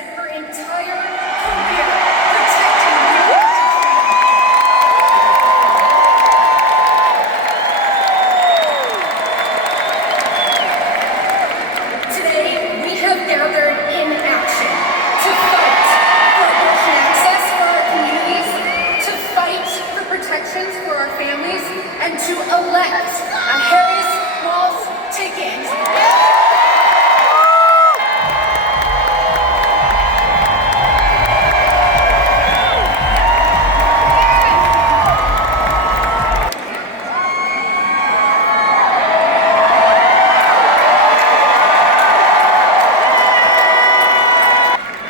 spent her entire career protecting women. Today, we have gathered in action to fight for abortion access for our communities, to fight for protections for our families, and to elect a Harris Walz ticket.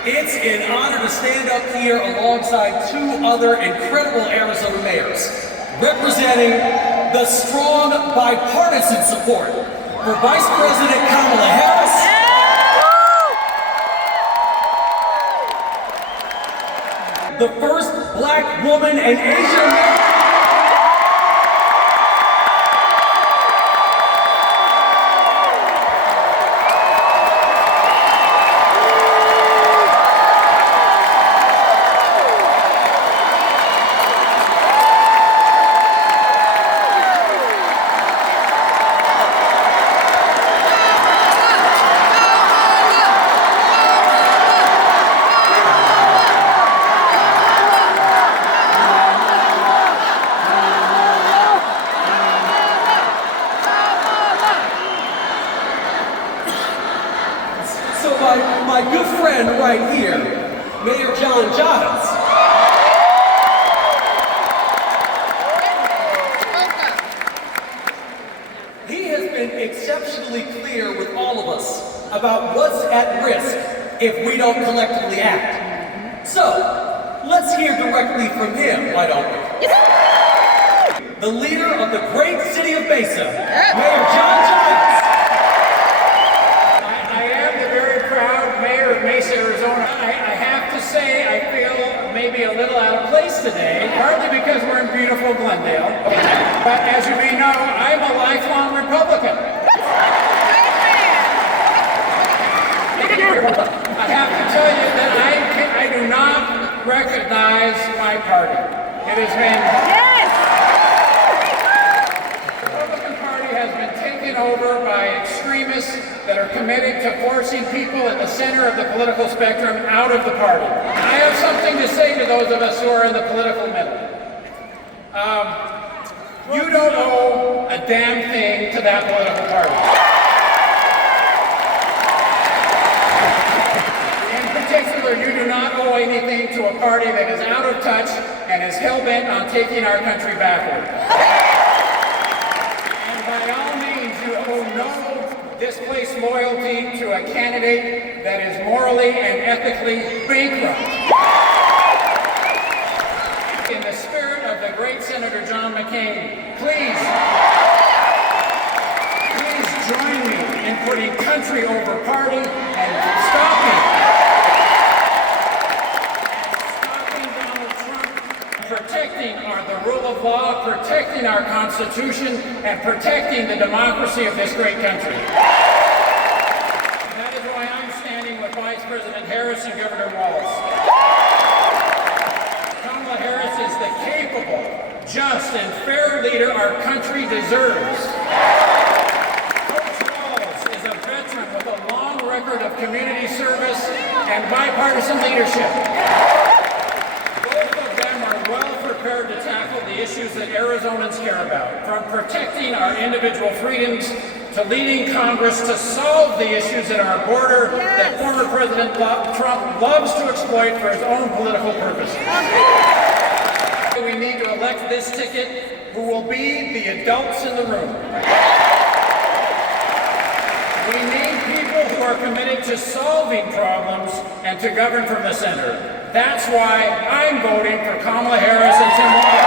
It's an honor to stand up here alongside two other incredible Arizona mayors, representing the strong bipartisan support for Vice President Kamala Harris, the first Black woman and Asian American. So my good friend right here, Mayor John Johns. He has been exceptionally clear with all of us about what's at risk if we don't collectively act. So, let's hear directly from him, why don't we? The leader of the great city of Mesa, Mayor John Johns. Mesa, Arizona. I have to say I feel maybe a little out of place today, partly because we're in beautiful Glendale. But as you may know, I'm a lifelong Republican. I have to tell you that I do not recognize my party. It has been... The Republican Party has been taken over by extremists that are committed to forcing people at the center of the political spectrum out of the party. I have something to say to those of us who are in the political middle. You don't owe a damn thing to that political party. In particular, you do not owe anything to a party that is out of touch and is hell-bent on taking our country backward. And by all means, you owe no displaced loyalty to a candidate that is morally and ethically bankrupt. In the spirit of the great Senator John McCain, please join me in putting country over party and stopping Donald Trump, protecting the rule of law, protecting our Constitution, and protecting the democracy of this great country. That is why I'm standing with Vice President Harris and Governor Walz. Kamala Harris is the capable, just, and fair leader our country deserves. Coach Walz is a veteran with a long record of community service and bipartisan leadership. Prepared to tackle the issues that Arizonans care about, from protecting our individual freedoms to leading Congress to solve the issues at our border that former President Trump loves to exploit for his own political purposes. We need to elect this ticket, who will be the adults in the room. We need people who are committed to solving problems and to govern from the center. That's why I'm voting for Kamala Harris and Tim Walz.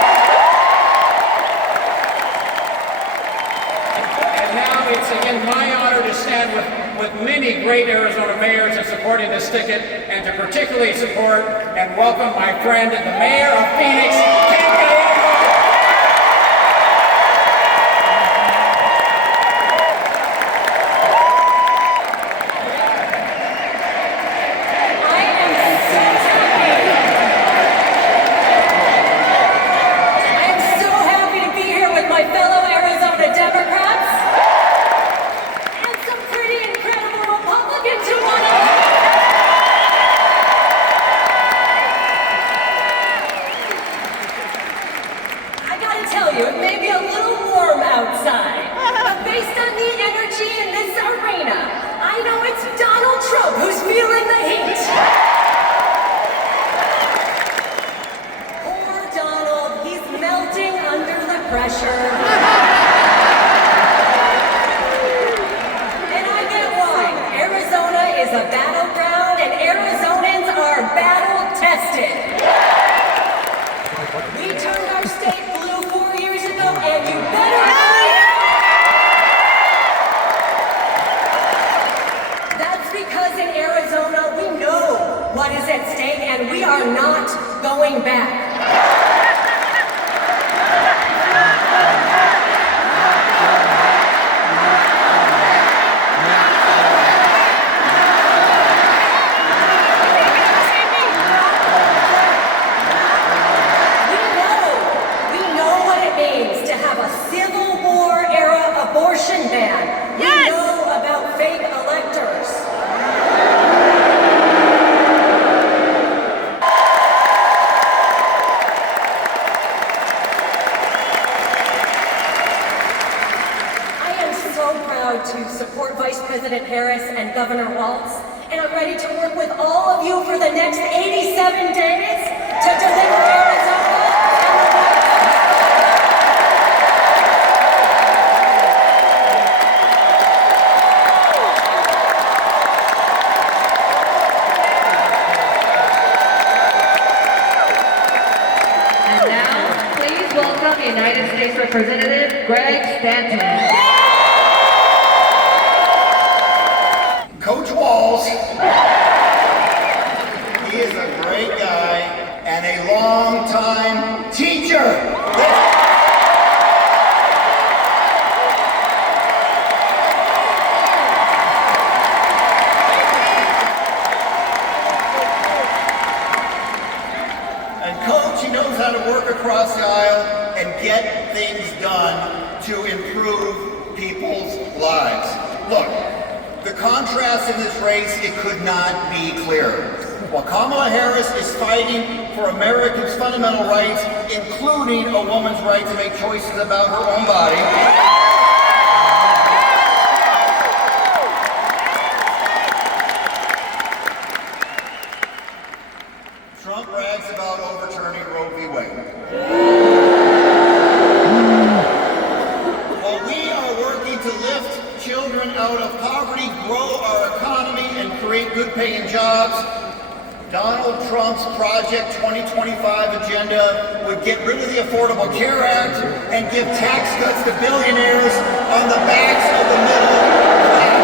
And now it's again my honor to stand with many great Arizona mayors in supporting this ticket, and to particularly support and welcome my friend, the mayor of Phoenix, tempe. I invested. We turned our state blue 4 years ago, and you better believe that's because in Arizona we know what is at stake, and we are not going back. Abortion ban. Yes! We know about fake electors. I am so proud to support Vice President Harris and Governor Walz, and I'm ready to work with all of you for the next 87 days to deliver Arizona. United States Representative Greg Stanton. Coach Walz, he is a great guy and a long-time teacher. And Coach, he knows how to work across the aisle and get things done to improve people's lives. Look, the contrast in this race, it could not be clearer. While Kamala Harris is fighting for Americans' fundamental rights, including a woman's right to make choices about her own body, Trump brags about overturning Roe v. Wade. To lift children out of poverty, grow our economy, and create good-paying jobs, Donald Trump's Project 2025 agenda would get rid of the Affordable Care Act and give tax cuts to billionaires on the backs of the middle class.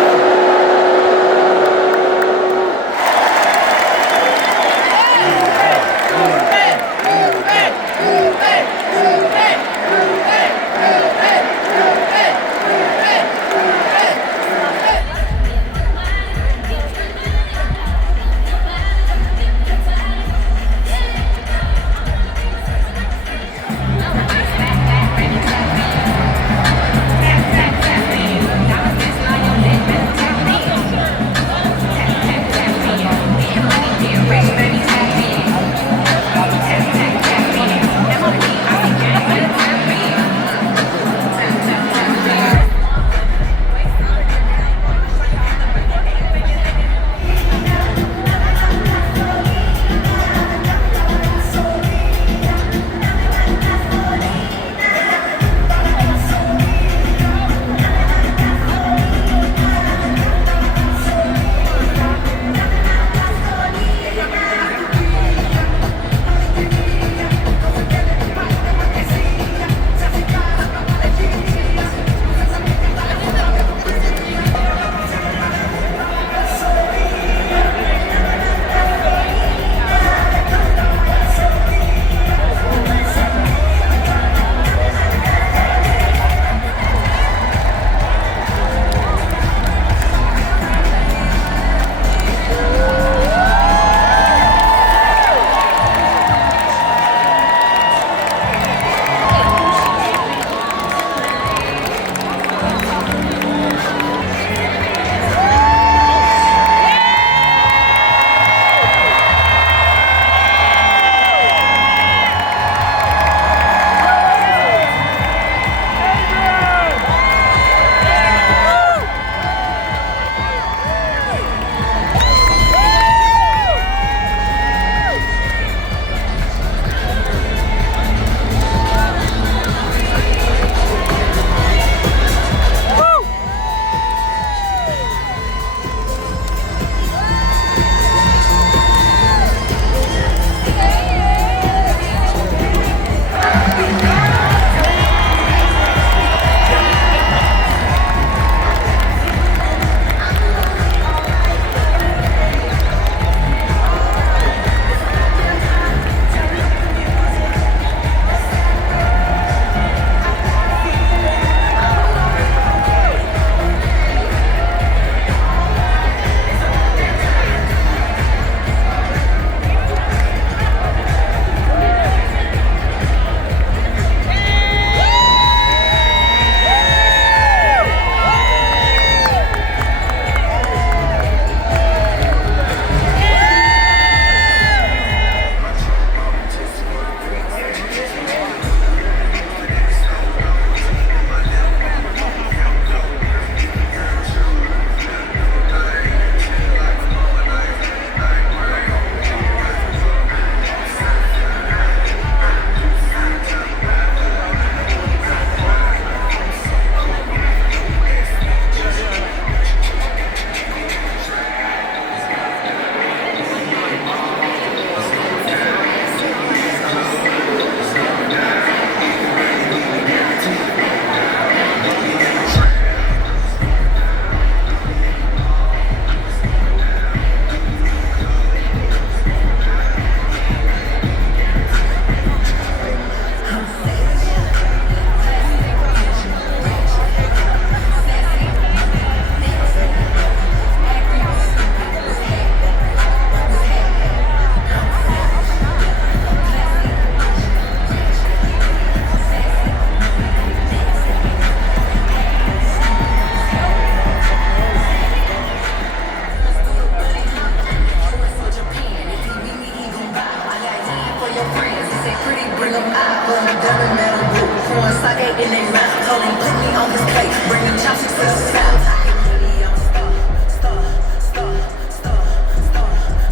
in their mouth. Told him put me on his plate, bring the chopsticks to the south. Money on star, star, star, star, star,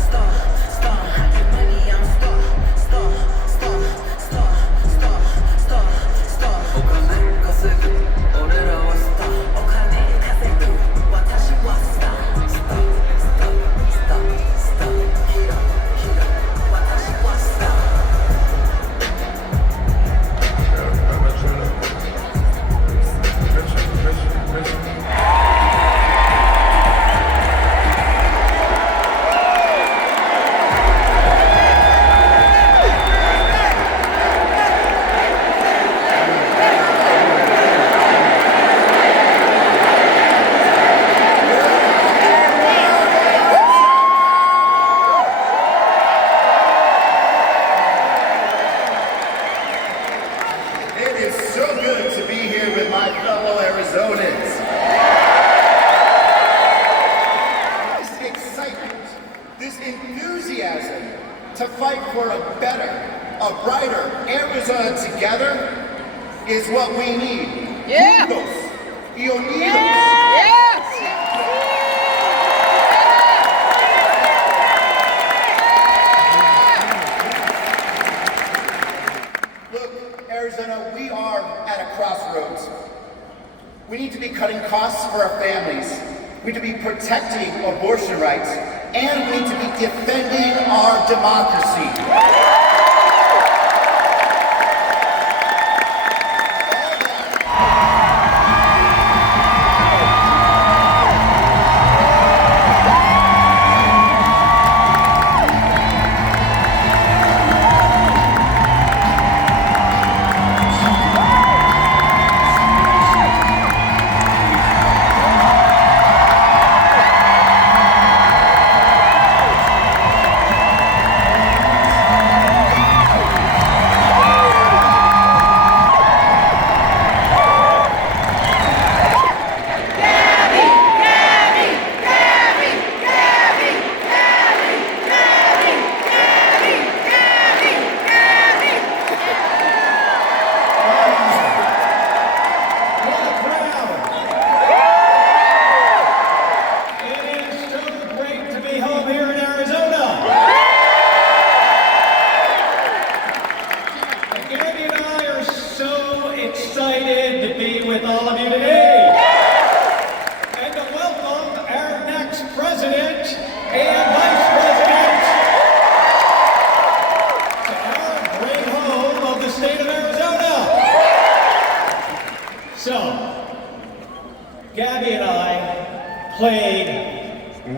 star, star. Money on star, star, star, star, star, star, star. 오카네 가세고 오늘은 왔다. 오카네 가세고 와타시 왔다. Star, star, star, star. Hero, hero, 와타시 왔다. It is so good to be here with my fellow Arizonans. This excitement, this enthusiasm to fight for a better, a brighter Arizona together is what we need. Yeah. Juntos y unidos. Yes! Look, Arizona, we are at a crossroads. We need to be cutting costs for our families. We need to be protecting abortion rights. And we need to be defending our democracy. Excited to be with all of you today and to welcome our next president and vice president to our great home of the state of Arizona. So, Gabby and I played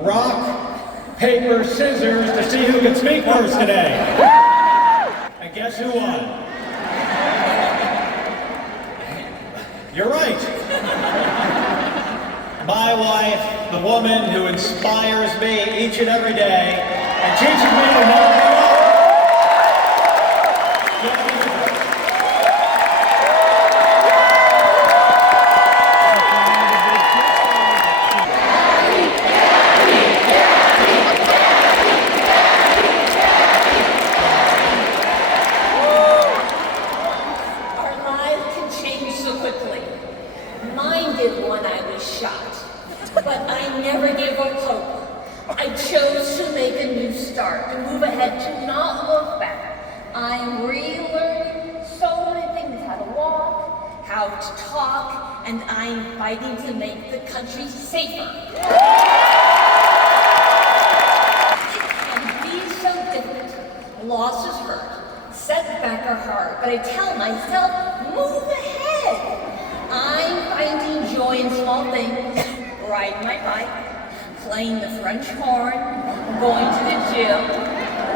rock, paper, scissors to see who could speak first today. And guess who won? You're right. My wife, the woman who inspires me each and every day and teaches me to never give up. Our lives can change so quickly. Mine did when I was shot, but I never gave up hope. I chose to make a new start, to move ahead, to not look back. I'm relearning so many things, how to walk, how to talk, and I'm fighting to make the country safer. It can be so different. Loss is hurt, setback are hard, but I tell myself, move ahead. I'm finding joy in small things, riding my bike, playing the French horn, going to the gym,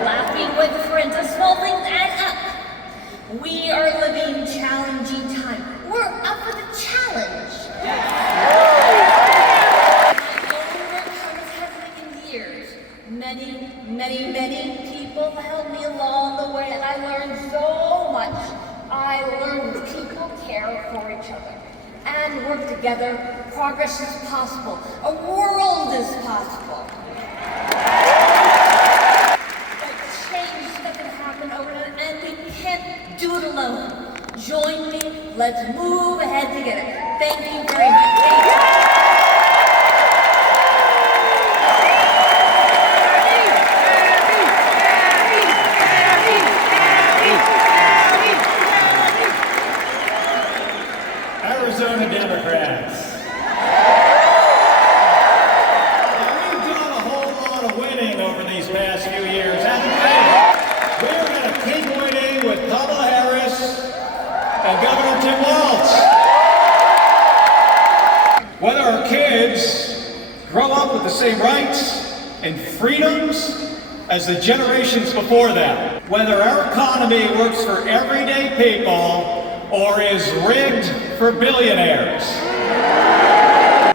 laughing with friends, the small things add up. We are living challenging time. We're up for the challenge. My own work has taken years. Many people helped me along the way, and I learned so much. I learned that people care for each other and work together. Progress is possible. A world is possible. But change doesn't happen overnight, and we can't do it alone. Join me. Let's move with the same rights and freedoms as the generations before them. Whether our economy works for everyday people or is rigged for billionaires.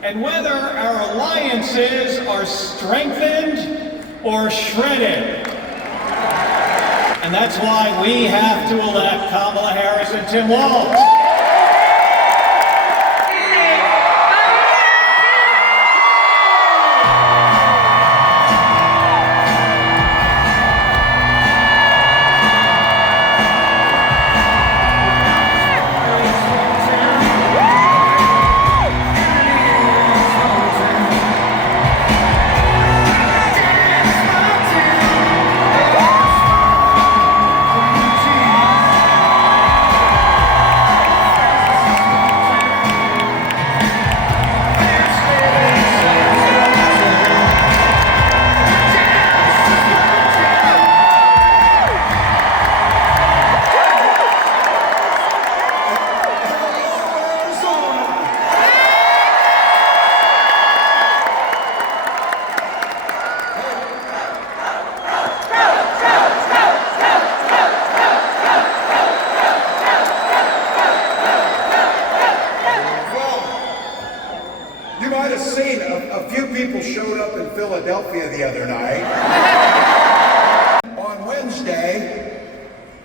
And whether our alliances are strengthened or shredded. And that's why we have to elect Kamala Harris and Tim Walz. You might have seen a few people showed up in Philadelphia the other night. On Wednesday,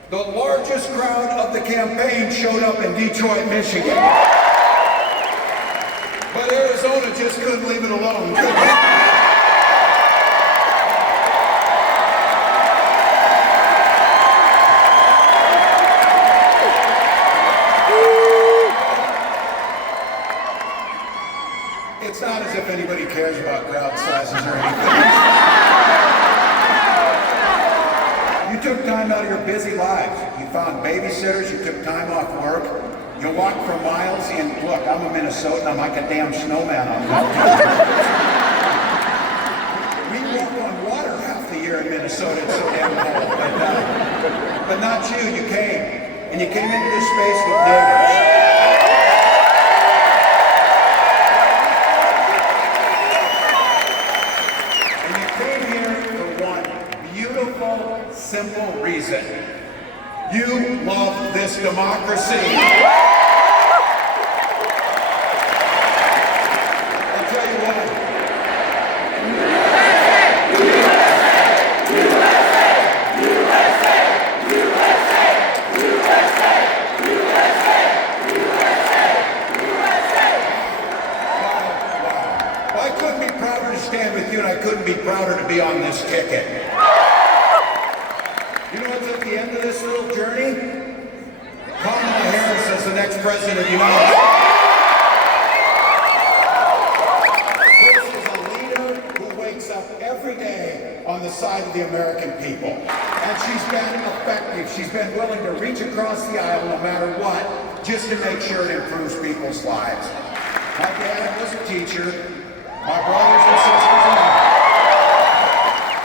the largest crowd of the campaign showed up in Detroit, Michigan. But Arizona just couldn't leave it alone, could they? It's not as if anybody cares about crowd sizes or anything. You took time out of your busy lives. You found babysitters, you took time off work. You walked for miles in. Look, I'm a Minnesotan, I'm like a damn snowman on mountains. We walk on water half the year in Minnesota, it's so damn cold. But not you, you came. And you came into this space with neighbors. Simple reason. You love this democracy. I'll tell you what. Wow. I couldn't be prouder to stand with you, and I couldn't be prouder to be on this ticket. You know what's at the end of this little journey? Kamala Harris as the next president of the United States. This is a leader who wakes up every day on the side of the American people. And she's been effective. She's been willing to reach across the aisle no matter what, just to make sure it improves people's lives. My dad was a teacher. My brothers and sisters and I.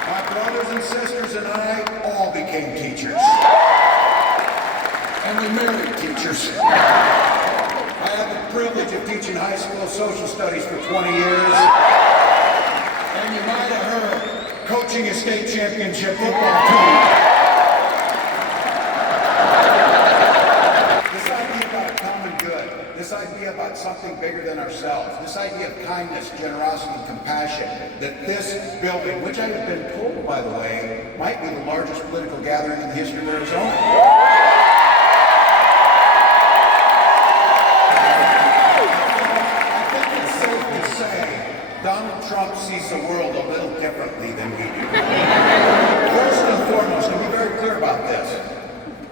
My brothers and sisters and I all became teachers. And we married teachers. I had the privilege of teaching high school social studies for 20 years. And you might have heard coaching a state championship football team. This idea about a common good, this idea about something bigger than ourselves, this idea of kindness, generosity, and compassion, that this building, which I have been told, by the way, might be the largest political gathering in the history of Arizona. I think it's safe to say Donald Trump sees the world a little differently than we do. First and foremost, and be very clear about this,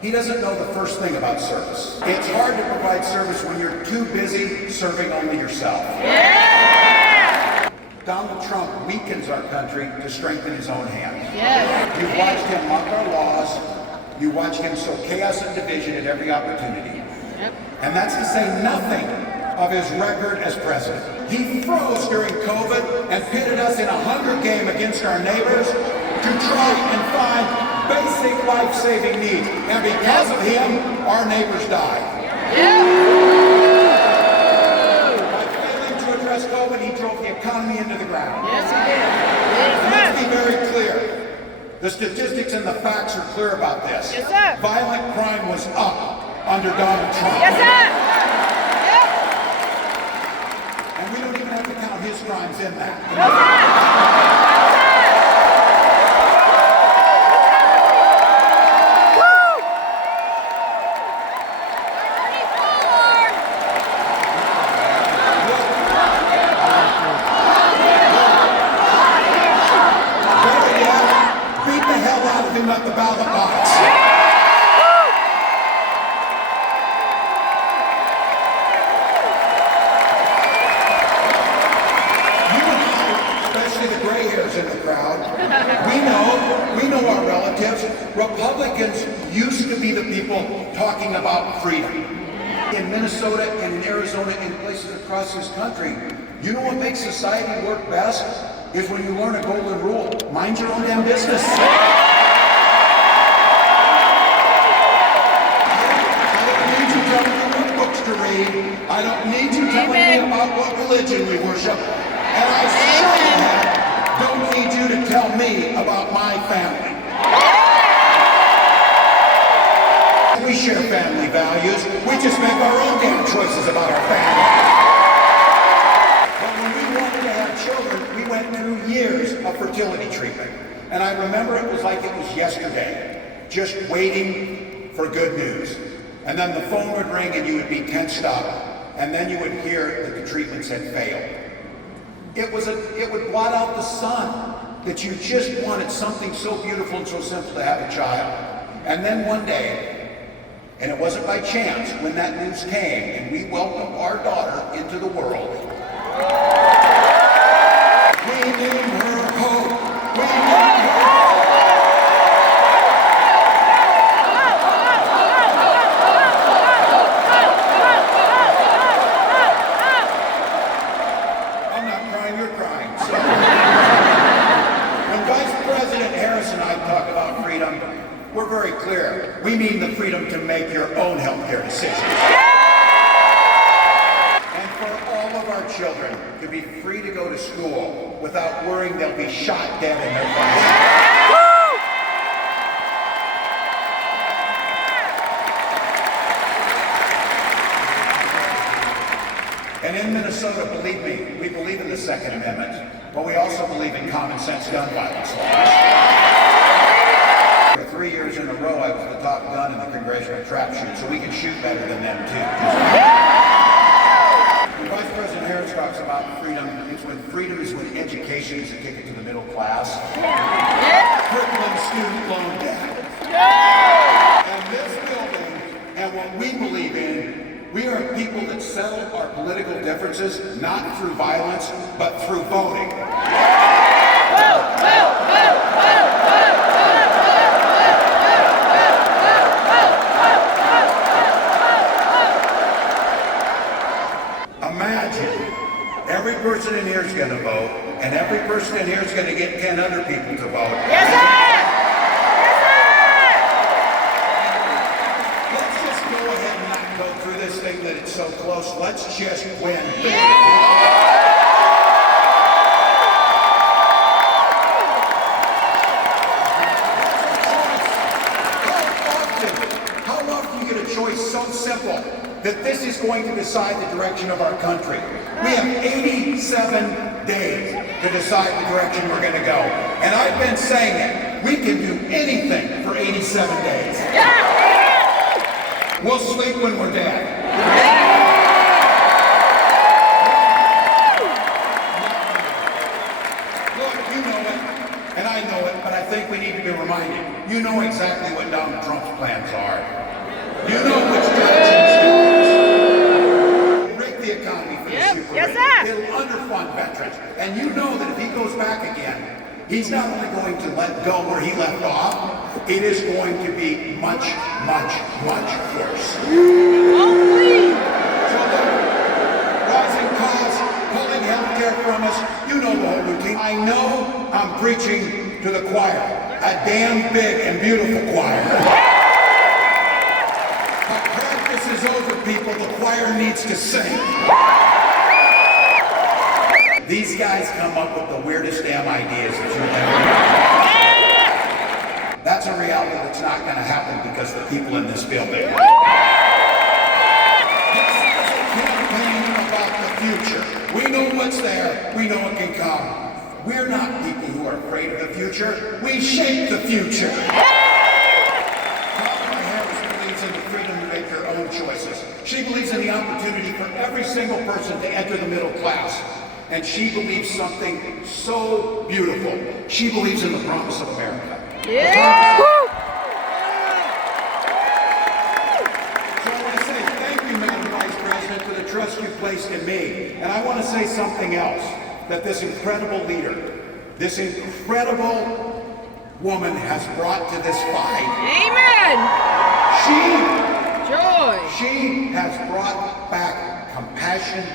he doesn't know the first thing about service. It's hard to provide service when you're too busy serving only yourself. Yeah! Donald Trump weakens our country to strengthen his own hand. Yes. You've watched him mock our laws. You watched him sow chaos and division at every opportunity. Yep. And that's to say nothing of his record as president. He froze during COVID and pitted us in a hunger game against our neighbors to try and find basic life-saving needs. And because of him, our neighbors died. By failing to address COVID, he drove the economy economy into the ground. Yes, he did. And let's be very clear. The statistics and the facts are clear about this. Yes, sir. Violent crime was up under Donald Trump. Yes, sir. And we don't even have to count his crimes in that. Better yet, beat the hell out of him at the ballot box. Especially the gray hairs in the crowd. We know our relatives. Republicans used to be the people talking about freedom. In Minnesota and in Arizona and places across this country, you know what makes society work best? Is when you learn a golden rule. Mind your own damn business. I don't need you telling me what books to read. I don't need you telling me about what religion we worship. And I certainly don't need you to tell me about my family. We share family values. We just make our own damn choices about our family. But when we wanted to have children, we went through years of fertility treatment. And I remember it was like it was yesterday, just waiting for good news. And then the phone would ring and you would be tensed up. And then you would hear that the treatments had failed. It would blot out the sun that you just wanted something so beautiful and so simple to have a child. And then one day, and it wasn't by chance, when that news came and we welcomed our daughter into the world, we named her Hope. We named her I'm not crying, you're crying. So, when Vice President Harris and I talk about freedom, we're very clear. We mean the freedom to make your own healthcare decisions. And for all of our children to be free to go to school without worrying they'll be shot dead in their classroom. And in Minnesota, believe me, we believe in the Second Amendment, but we also believe in common sense gun violence laws. For 3 years in a row, I was the top gun in the congressional trap shoot, so we can shoot better than them too. When Vice President Harris talks about freedom, freedom is when education is a ticket to the middle class. Crippling student loan debt. And this building, and what we believe in, we are people that settle our political differences not through violence, but through voting. Imagine every person in here is going to vote, and every person in here is going to get 10 other people to vote. Yes, sir. Let's just go ahead and not go through this thing that it's so close. Let's just win. How often you get a choice so simple that this is going to decide the direction of our country? We have 87 days to decide the direction we're going to go. And I've been saying it. We can do anything for 87 days. We'll sleep when we're dead. Look, you know it, and I know it, but I think we need to be reminded. You know exactly what Donald Trump's plans are. You know which direction he's going. Rig the economy for the super Yes, rich. sir. He'll underfund veterans. And you know that if he goes back again, he's not only going to let go where he left off, it is going to be much, much, much worse. So the rising costs, pulling healthcare from us, you know the whole routine. I know I'm preaching to the choir, a damn big and beautiful choir. But practice is over, people. The choir needs to sing. These guys come up with the weirdest damn ideas that you've ever. That's a reality that's not going to happen because the people in this building. This is a campaign about the future. We know what's there. We know it can come. We're not people who are afraid of the future. We shape the future. Kamala Harris believes in the freedom to make their own choices. She believes in the opportunity for every single person to enter the middle class. And she believes something so beautiful. She believes in the promise of America. Yeah. So I want to say thank you, Madam Vice President, for the trust you placed in me. And I want to say something else, that this incredible leader, this incredible woman has brought to this fight. Amen. Joy. She has brought back compassion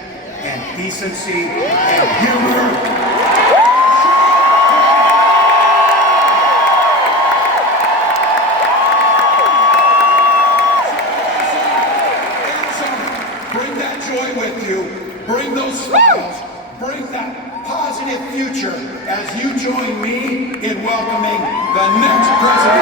and decency and humor. Bring that joy with you. Bring those smiles. Bring that positive future as you join me in welcoming the next president.